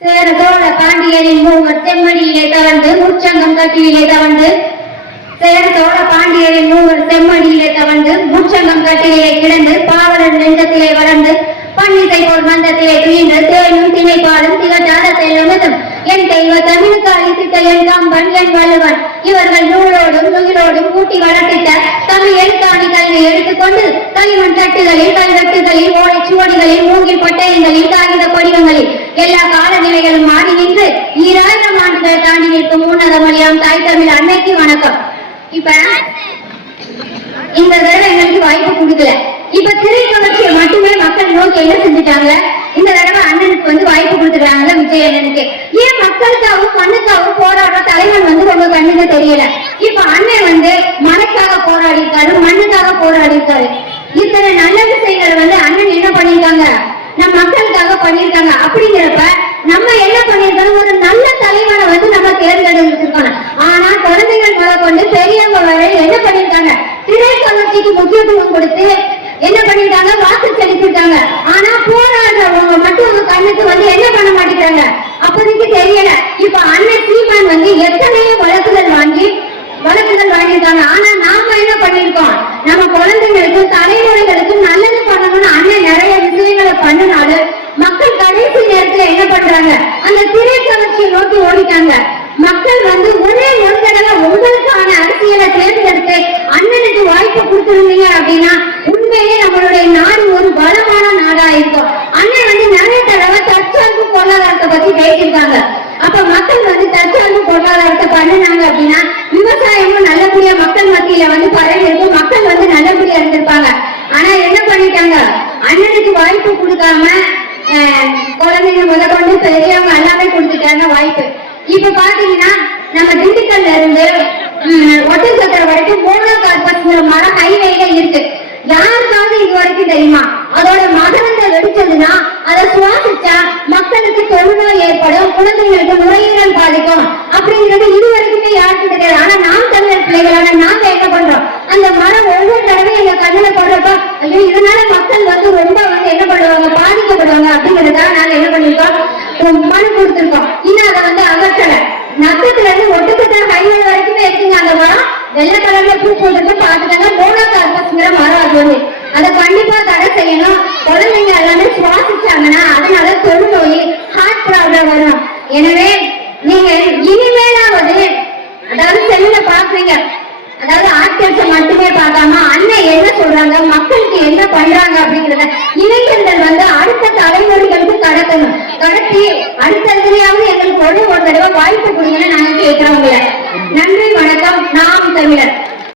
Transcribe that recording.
சேர சோழ பாண்டியரின் மூவர் செம்மடியிலே தவழ்ந்து முச்சங்கம் கட்டியிலே தவழ்ந்து சேர சோழ பாண்டியரின் மூவர் செம்மடியிலே தவழ்ந்து முச்சங்கம் கட்டிலே கிடந்து பாவலர் நெஞ்சத்திலே வளர்ந்து பன்னிசை போர் மந்தத்திலே துயின்று தேனும் திணைப்பாடும் திகட்டாத தேனும் என் தெய்வ தமிழுக்கு அளித்திட்ட என் கம்பன் என் வள்ளுவன் இவர்கள் நூலோடும் நுகிலோடும் கூட்டி வளர்த்திட்ட தமிழ் எழுத்தாணி கல்வி எடுத்துக்கொண்டு களிமண் தட்டுகளில் கல்வெட்டுகளில் ஓடை சுவடிகளில் மூங்கில் பட்டயங்களில் காகித படிவங்களில் எல்லா காலநிலைகளும் மாறி நின்று 2000 ஆண்டுகள் தாண்டி நிற்கும் உன்னத மொழியாம் தாய் தமிழ் அன்னைக்கு வணக்கம். இப்ப இந்த தடவை எங்களுக்கு வாய்ப்பு கொடுக்கல. இப்ப திரைக்கவர்ச்சியை மட்டுமே மக்கள் நோக்கி என்ன செஞ்சுட்டாங்க, இந்த தடவை அண்ணனுக்கு வாய்ப்பு கொடுத்துட்டாங்கல்ல விஜய் அண்ணனுக்கு. ஏன் மக்களுக்காகவும் மண்ணுக்காகவும் போராடுற தலைவன் உங்க கண்ணுக்கு தெரியல. இப்ப அண்ணன் மனக்காக போராடி இருக்காரு, மண்ணுக்காக போராடி இருக்காரு. இத்தனை நல்ல விஷயங்களை அண்ணன் என்ன பண்ணிருக்காங்க, நம் மக்களுக்காக பண்ணிருக்காங்க. அப்படிங்கிறப்ப நம்ம என்ன பண்ணிருக்கோம், ஒரு நல்ல தலைவனை நம்ம தேர்ந்தெடுத்திருக்கோம். ஆனா குழந்தைகள் முதல் கொண்டு பெரியவங்க வரை என்ன பண்ணிருக்காங்க, திரைக்கவர்ச்சிக்கு முக்கியத்துவம் கொடுத்து என்ன பண்ணிட்டாங்க, வாக்கு செலுத்திட்டாங்க. ஆனா போராடுறவங்க மட்டும் உங்க கண்ணுக்கு என்ன பண்ண மாட்டேங்கிறாங்க, அப்போதைக்கு தெரியல. இப்ப அண்ணன் சீமான் எத்தனையோ வழக்குகள் வாங்கியிருக்காங்க. ஆனா நாம என்ன பண்ணிருக்கோம், நம்ம குழந்தைங்களுக்கும் தலைமுறைகளுக்கும் நல்லது பண்ணணும்னு அண்ணன் நிறைய விஷயங்களை பண்ணினாலும் மக்கள் கடைசி நேரத்துல என்ன பண்றாங்க, அந்த திரைக்கவர்ச்சியை நோக்கி ஓடிட்டாங்க. மக்கள் ஒரே ஒரு தடவை உங்களுக்கான அரசியலை தேர்ந்தெடுத்து அண்ணனுக்கு வாய்ப்பு கொடுத்துருந்தீங்க அப்படின்னா உண்மையிலே நம்மளுடைய நாடு ஒரு பலமான நாடா இருக்கும். அண்ணன் நிறைய தடவை தற்சார்பு பொருளாதாரத்தை பத்தி பேசியிருக்காங்க. அப்ப மக்கள் தற்சார்பு பொருளாதாரத்தை பண்ணினாங்க அப்படின்னா விவசாயமும் நல்லபடியா மக்கள் மத்தியில பரவி இருக்கும், மக்கள் நல்லபடியா இருந்திருப்பாங்க. ஆனா என்ன பண்ணிட்டாங்க, அண்ணனுக்கு வாய்ப்பு கொடுக்காம குழந்தைங்க முதற்கொண்டு பெரியவங்க எல்லாமே கொடுத்துட்டாங்க வாய்ப்பு. இப்ப பாத்தீங்கன்னா நம்ம திண்டுக்கல்ல இருந்து ஒட்டன்சத்திர வரைக்கும் மோனோ கார்பஸ்ங்கிற மரம் ஹைவேல இருக்கு. யாருக்காவது இது வரைக்கும் தெரியுமா, அதோட மகரந்த வெடிச்சதுன்னா அதை சுவாசிச்சா மக்களுக்கு தொழுநோய் ஏற்படும், குழந்தைங்களுக்கு நுரையீரல் பாதிக்கும் அப்படிங்கிறது இது வரைக்குமே யாருக்கு தெரியாது. ஆனா நாம் தமிழர் பிள்ளைகளான நாங்க என்ன பண்றோம், அந்த மரம் ஒவ்வொரு தடவையும் எங்க கண்ணுல போடுறப்ப ஐயோ இதனால மக்கள் ரொம்ப என்ன பண்ணுவாங்க, பாதிக்கப்படுவாங்க அப்படிங்கிறதுக்காக நாங்க என்ன பண்ணிருக்கோம், மனு கொடுத்திருக்கோம். இன்னும் அதை அகற்றல. நத்தத்துல இருந்து ஒட்டுக்கத்திர ஹைவே வரைக்குமே இருக்குங்க அந்த மரம். வெள்ளை கலர்ல பூ போட்டு பாத்துட்டாங்க, மோனோ கார்பஸ்ங்கிற மரம். அதை கண்டிப்பா தடை செய்யணும். குழந்தைங்க எல்லாமே சுவாசிச்சாங்கன்னா அதனால தொழுநோய், ஹார்ட் ப்ராப்ளம் வரும். எனவே நீங்க இனிமேலாவது அதாவது செல்லுல பாக்குறீங்க, அதாவது ஆட்சியர்ஸை மட்டுமே பார்க்காம அண்ணன் என்ன சொல்றாங்க, மக்களுக்கு என்ன பண்றாங்க அப்படிங்கிறத இளைஞர்கள் அடுத்த தலைமுறைகளுக்கு கடத்தி அடுத்த இதுலயாவது எங்களுக்கு ஒரு தடவை வாய்ப்பு கொடுங்கன்னு நாங்க கேட்கிறோம். நன்றி, வணக்கம். நாம் தமிழர்.